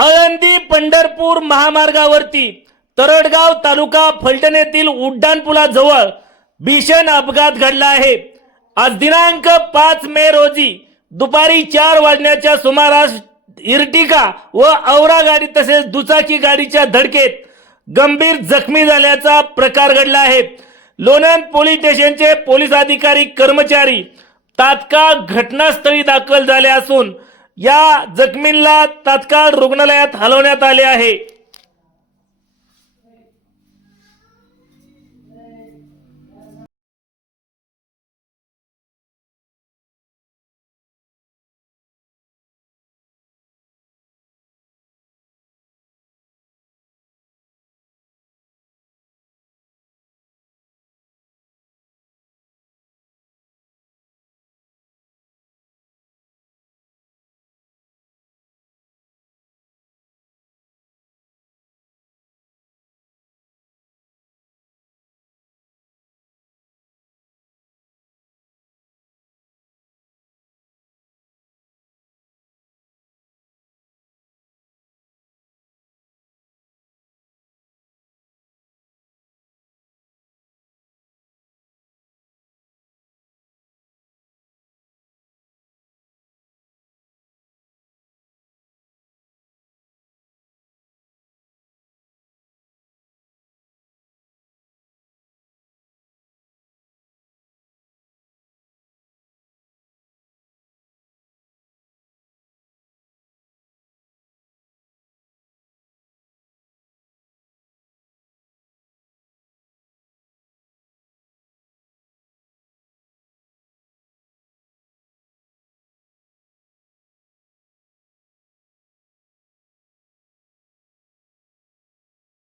आळंदी पंढरपूर महामार्गावरती तरडगाव तालुका फलटण येथील उड्डाणपुलाजवळ भीषण अपघात घडला आहे। आज दिनांक 5 मे रोजी दुपारी 4 वाजण्याच्या सुमारास इर्टिगा व औरा गाडी तसेच दुचाकी गाडीच्या धडकेत गंभीर जखमी झाल्याचा प्रकार घडला आहे। लोणंद पोलीस स्टेशनचे पोलीस अधिकारी कर्मचारी तात्काळ घटनास्थळी दाखल झाले असून या जखमींना तात्काळ रुग्णालयात हलवण्यात आले आहे।